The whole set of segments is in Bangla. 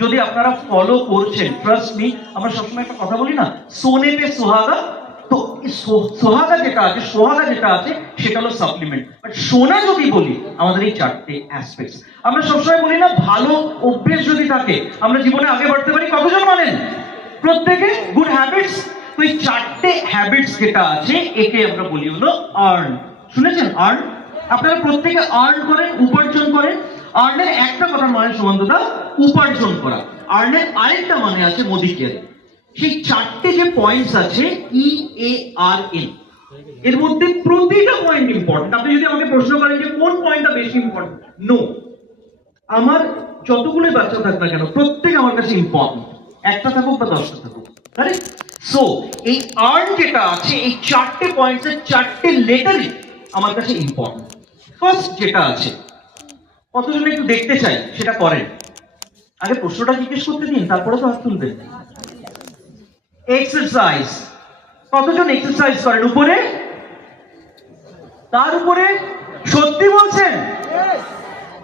যদি আপনারা ফলো করছেন, ট্রাস্ট মি, আমরা সবসময় একটা কথা বলি না, সোনে পে সোহাগা। তো সোহাগা যেটা আছে সেটা হলো সাপ্লিমেন্ট। বাট সোনা যদি বলি, আমাদের এই চারটে অ্যাসপেক্টস। আমরা সবসময় বলি না, ভালো অভ্যেস যদি থাকে আমরা জীবনে আগে বাড়তে পারি। কতজন মানেন? প্রত্যেকে গুড হ্যাবিটস। তো এই চারটে হ্যাবিটস যেটা আছে, একে আমরা বলি হলো আর্ন। শুনেছেন আর্ন? আপনারা প্রত্যেকে আর্ন করেন, উপার্জন করেন। আর্নের একটা কথা মানে সুমন্তদা, উপার্জন করা। আর্নের আরেকটা মানে আছে মোদি কেয়ার। সেই চারটে যে পয়েন্টস আছে, EARN, এর মধ্যে প্রতিটা পয়েন্ট ইম্পর্টেন্ট। আপনি যদি আমাকে প্রশ্ন করেন যে কোন পয়েন্টটা বেশি ইম্পর্টেন্ট, নো, আমার যতগুলো বাচ্চা থাক না কেন প্রত্যেক আমার কাছে ইম্পর্টেন্ট, একটা থাকুক বা 10টা থাকুক। কারেক্ট? সো এই আর্ন যেটা আছে, এই চারটে পয়েন্টসের চারটে লেটারই আমার কাছে ইম্পর্টেন্ট। ফার্স্ট যেটা আছে, কতজন একটু দেখতে চাই সেটা করেন। আগে প্রশ্নটা জিজ্ঞেস করতে দিন, তারপরে তো হাত তুলবেন। এক্সারসাইজ। কতজন এক্সারসাইজ করেন? উপরে, তার উপরে। সত্যি বলছেন?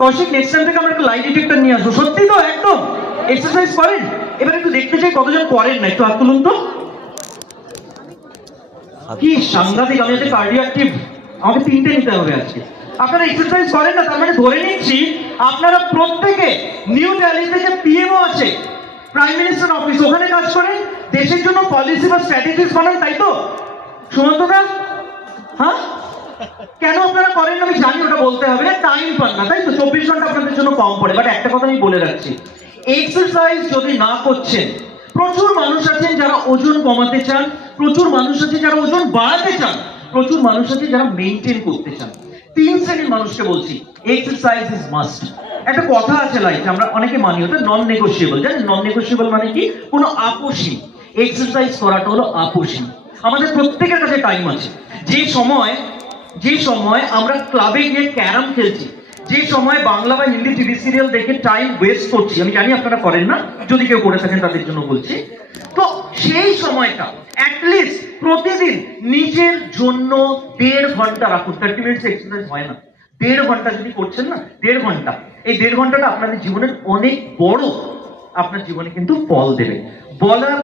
কৌশিক, নেক্সট টাইম থেকে আমরা একটা লাই ডিটেক্টর নিয়ে আসবো। সত্যি তো? একদম এক্সারসাইজ করেন? এবার একটু দেখতে চাই কতজন করেন না, একটু হাত তুলুন তো। কি সাংঘাতিক! আমি একটা কার্ডিয়াক্টিভ, আমাকে 3টে নিতে হবে আজকে। আপনারা এক্সারসাইজ করেন না, তার মানে ধরে নিচ্ছি আপনারা প্রত্যেকে নিউ দিল্লিতে যে পিএমও আছে, প্রাইম মিনিস্টার অফিস, ওখানে কাজ করেন, দেশের জন্য পলিসি বা স্ট্র্যাটেজিস বানান, তাই তো সুমন্তদা? হ্যাঁ, কেন আপনারা করেন আমি জানি, ওটা বলতে হবে না, টাইম পান না, তাই তো? 24 ঘন্টা আপনাদের জন্য কম পড়ে। বাট একটা কথা আমি বলে রাখছি, এক্সারসাইজ যদি না করছেন, প্রচুর মানুষ আছেন যারা ওজন কমাতে চান, প্রচুর মানুষ আছে যারা ওজন বাড়াতে চান, প্রচুর মানুষ আছে যারা মেনটেন করতে চান। 3 শ্রেণীর মানুষকে বলছি, এক্সারসাইজ ইজ মাস্ট। একটা কথা আছে লাইফে, আমরা অনেকে মানি, ওটা নন নেগোশিয়েবল। জানেন নন নেগোশিয়েবল মানে কি? কোনো আপোষহীন। এক্সারসাইজ করাটা হলো আপোষহীন। আমাদের প্রত্যেকের কাছে টাইম আছে। যে সময় আমরা ক্লাবে গিয়ে ক্যারাম খেলছি, যে সময় বাংলা বা হিন্দি টিভি সিরিয়াল দেখে টাইম ওয়েস্ট করছি, আমি জানি আপনারা করেন না, যদি কেউ করে থাকেন তাদের জন্য বলছি, তো সেই সময়টা অ্যাটলিস্ট প্রতিদিন নিজের জন্য 1.5 ঘন্টা রাখুন। 30 মিনিটস এক্সারসাইজ হয় না, 1.5 ঘন্টা যদি করছেন না, 1.5 ঘন্টা, এই 1.5 ঘন্টাটা আপনাদের জীবনের অনেক বড়, আপনার জীবনে কিন্তু ফল দেবে। বলার